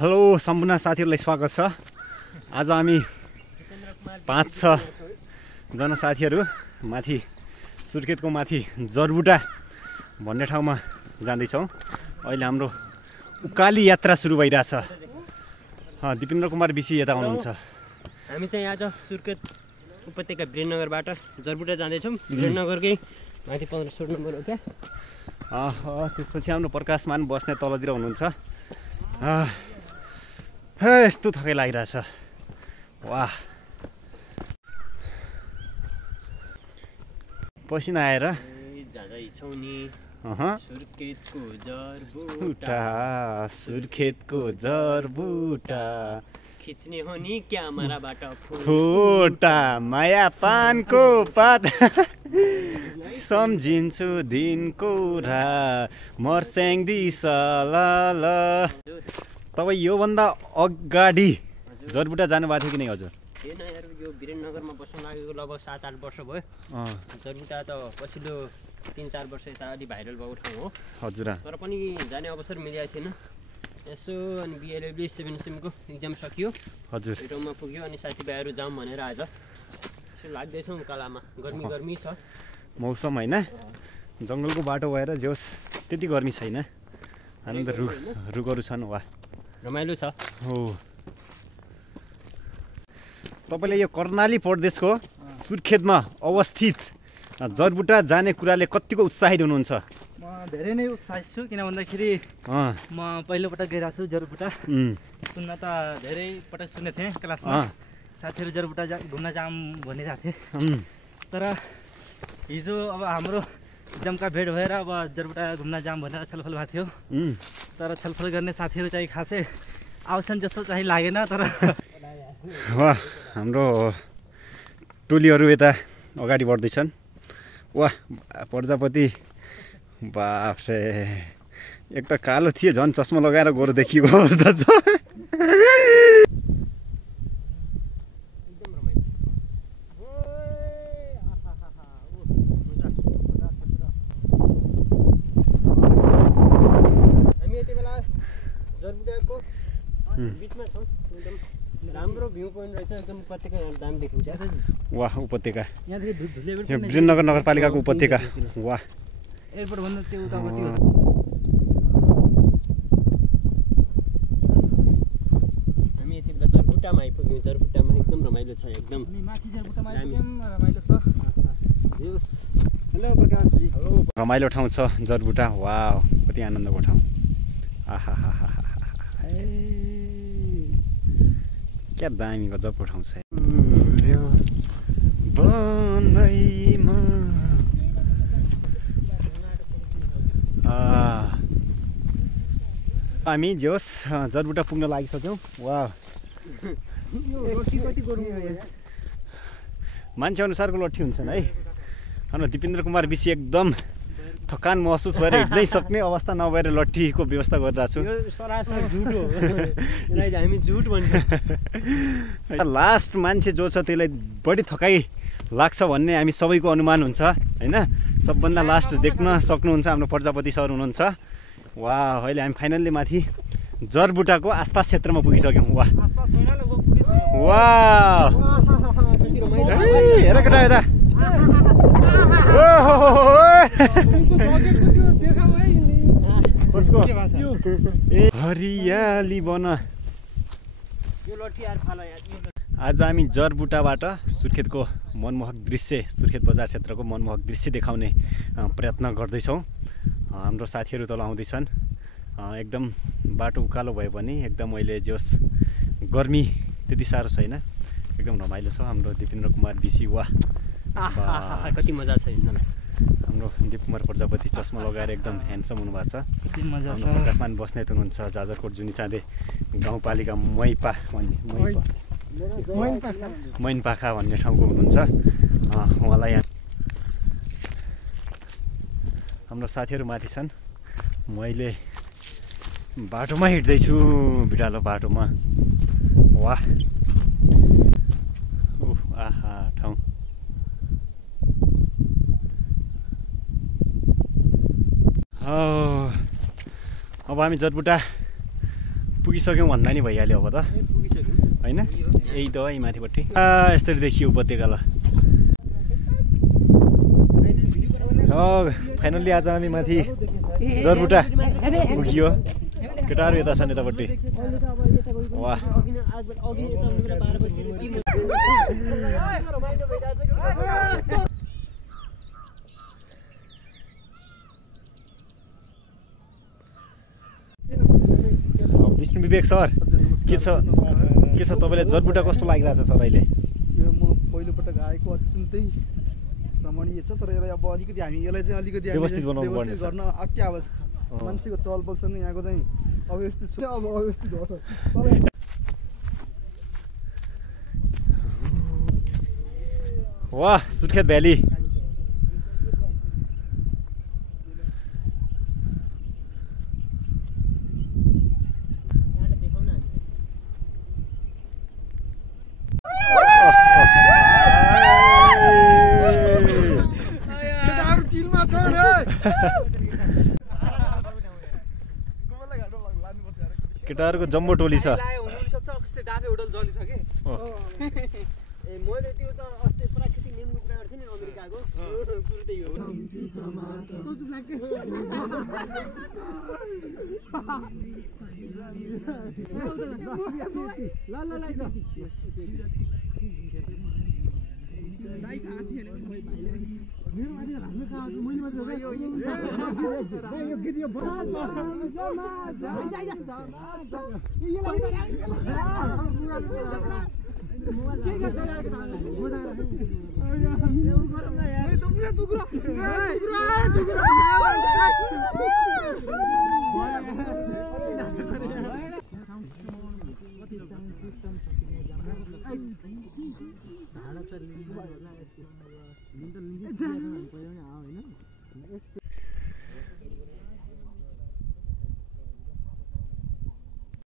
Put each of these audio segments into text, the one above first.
Hello सम्पूर्ण साथीहरूलाई स्वागत छ। आज हामी 5-6 जना साथीहरू माथि सुर्खेतको माथि जरबुटा भन्ने ठाउँमा जाँदैछौँ। अहिले हाम्रो उकाली यात्रा सुरु भइरहेछ। दिपेन्द्र कुमार बिसी यता आउनुहुन्छ। हामी चाहिँ आज सुर्खेत उपत्यका वीरेन्द्रनगरबाट जरबुटा जाँदैछौँ। वीरेन्द्रनगरकै माथि 15 नम्बर हो क्या। त्यसपछि हाम्रो प्रकाशमान बस्ने तलतिर हुनुहुन्छ। यस्तो थकाइ लागिरहेछ। वाह, पसिना आएर जाँदैछौँ नि सुर्खेतको जरबुटा खिच्ने हो नि क्यामेराबाट फोटा माया पानको पात सम्झिन्छु दिनको रा मर्स्याङ दिस ल। तपाईँ योभन्दा अगाडि जरबुटा जानुभएको थियो कि नै हजुर? होइन यार, यो वीरेन्द्रनगरमा बस्न लागेको लगभग 7-8 वर्ष भयो। जरबुटा त पछिल्लो 3-4 वर्ष यता अलि भाइरल भएको ठाउँ हो हजुर। तर पनि जाने अवसर मिलेको थिएन। यसो अनि बिएलएबी 7 सेमको इक्जाम सकियो हजुर, ठाउँमा पुग्यो अनि साथीभाइहरू जाउँ भनेर आज यसो लाग्दैछौँ। कालामा गर्मी छ मौसम होइन, जङ्गलको बाटो भएर जोस् त्यति गर्मी छैन। आनन्द रुखहरू छन्। वाह, रमाइलो छ। हो, तपाईँले यो कर्णाली प्रदेशको सुर्खेतमा अवस्थित जरबुटा जाने कुराले कतिको उत्साहित हुनुहुन्छ? म धेरै नै उत्साहित छु, किन भन्दाखेरि म पहिलोपटक गइरहेको छु जरबुटा। सुन्न त धेरै पटक सुनेको थिएँ, क्लासमा साथीहरू जरबुटा घुम्न जाऊँ भनिरहेको थिएँ। तर हिजो अब हाम्रो जम्का भेट भएर अब जरबुटा घुम्न जाऊँ भनेर छलफल भएको थियो। तर छलफल गर्ने साथीहरू चाहिँ खासै आउँछन् जस्तो चाहिँ लागेन। तर वाह, हाम्रो टोलीहरू यता अगाडि बढ्दैछन्। वाह, प्रजापति बाफ्रे, एक त कालो थियो, झन् चस्मा लगाएर गोरो देखिएको अवस्था छ। हामी यति बेला जरबुटाको बिचमा छौँ। एकदम राम्रो भ्यू पोइन्ट रहेछ, एकदम उपत्यका यहाँ दामी देखिन्छ। वाह, उपत्यका यहाँदेखि वीरेन्द्रनगर नगरपालिकाको उपत्यका। वाह, एयरपोर्ट भन्दा त्यो उतापट्टि हो। हामी यति बेला जरबुटामा आइपुग्यौँ। जरबुटामा एकदम रमाइलो छ, एकदम माथि जरबुटामा आइपुग्यौँ, रमाइलो छ। हेलो प्रकाशजी। रमाइलो ठाउँ छ जरबुटा। वाह, कति आनन्दको ठाउँ। आहा, क्या दामी गजबको ठाउँ छ। हामी जोस जरबुटा पुग्न लागिसक्यौँ। वाह, मान्छे अनुसारको लट्ठी हुन्छन् है। हाम्रो दिपेन्द्र कुमार बिसी एकदम थकान महसुस भएर हिँड्नै सक्ने अवस्था नभएर लट्ठीको व्यवस्था गरिरहेको छु। सरासर झुट हो, हामी झुट भन्छौँ। लास्ट मान्छे जो छ त्यसलाई बढी थकाइ लाग्छ भन्ने हामी सबैको अनुमान हुन्छ होइन। सबभन्दा लास्ट देख्न सक्नुहुन्छ हाम्रो प्रजापति सर हुनुहुन्छ। वाह, अहिले हामी फाइनल्ली माथि जरबुटाको आसपास क्षेत्रमा पुगिसक्यौँ। वाह वाह, हेर केटा यता हरियाली बन। आज हामी जरबुटाबाट सुर्खेतको मनमोहक दृश्य, सुर्खेत बजार क्षेत्रको मनमोहक दृश्य देखाउने प्रयत्न गर्दैछौँ। हाम्रो साथीहरू तल आउँदैछन्। एकदम बाटो उकालो भयो भने एकदम अहिले जोस् गर्मी त्यति साह्रो छैन, एकदम रमाइलो छ। हाम्रो दिपेन्द्र कुमार बिसी, वाह कति मजा छ हिँड्न। हाम्रो दिप कुमार प्रजापति चस्मा लगाएर एकदम ह्यान्डसम हुनुभएको छ। कति मजा छ। प्रकाशमान बस्नेत हुनुहुन्छ जाजरकोट जुनिचाँदे गाउँपालिका मैनपाखा भन्ने ठाउँको हुनुहुन्छ उहाँलाई। यहाँ हाम्रो साथीहरू माथि छन्। मैले बाटोमा हिँड्दैछु, बिरालो बाटोमा। वाह, आहा ठाउँ। अब हामी जरबुटा पुगिसक्यौँ भन्दा नि भइहाल्यो अब त होइन यही त है माथिपट्टि यसरी देखियो उपत्यका ल फाइनल्ली आज हामी माथि जरबुटा पुगियो केटाहरू यता छन् यतापट्टि वाह विष्णु विवेक सर के छ तपाईँलाई जरबुटा कस्तो लागिरहेछ सर अहिले यो म पहिलोपटक आएको अत्यन्तै रमणीय छ तर यसलाई अब अलिकति हामी यसलाई चाहिँ अलिकति व्यवस्थित बनाउनु पर्ने छ गर्न अति आवश्यक छ मान्छेको चलबलसँग यहाँको चाहिँ अव्यवस्थित छ अब अव्यवस्थित हो वाह सुर्खेत भ्याली केटाहरूको जम्बो टोली छ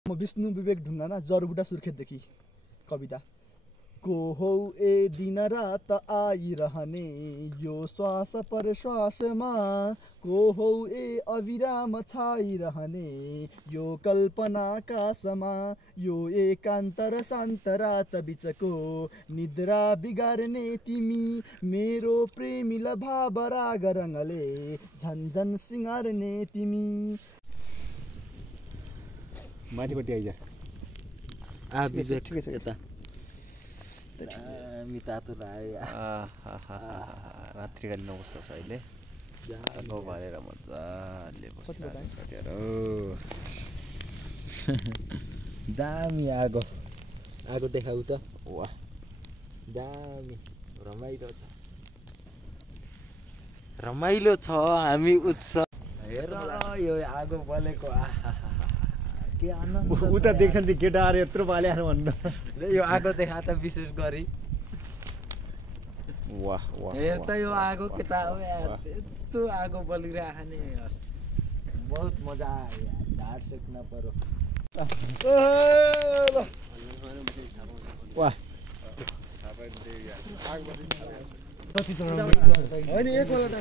म विष्णु विवेक ढुङ्गाना जरबुटा सुर्खेतदेखि कविता को हौ ए दिन रात आइरहने यो श्वास पर श्वासमा को हौ ए अविराम छाइरहने यो कल्पना आकाशमा यो एकान्त र शान्त रात बिचको निद्रा बिगार्ने तिमी मेरो प्रेमिल भाव राग रङले झन्झन सिँगार्ने तिमी माथिपट्टि आइज ठिकै छ यता तातो रात्रिकालीन अवस्था छ अहिले भरेर मजाले बसिरहेको छ साथीहरू दामी आगो देखाउ त वाह दामी रमाइलो छ हामी उत्सव हेर यो आगो बलेको के आनन्द उता देख्छन् ती केटाहरू यत्रो पाल्याएर भन्नु यो आगो देखा त विशेष गरी वाह वाह हेर त यो आगो केटा हो यार यस्तो आगो बलिरहेको नि बहुत मजा आयो ढाड सेक्न पर्यो वाह होइन एकवटा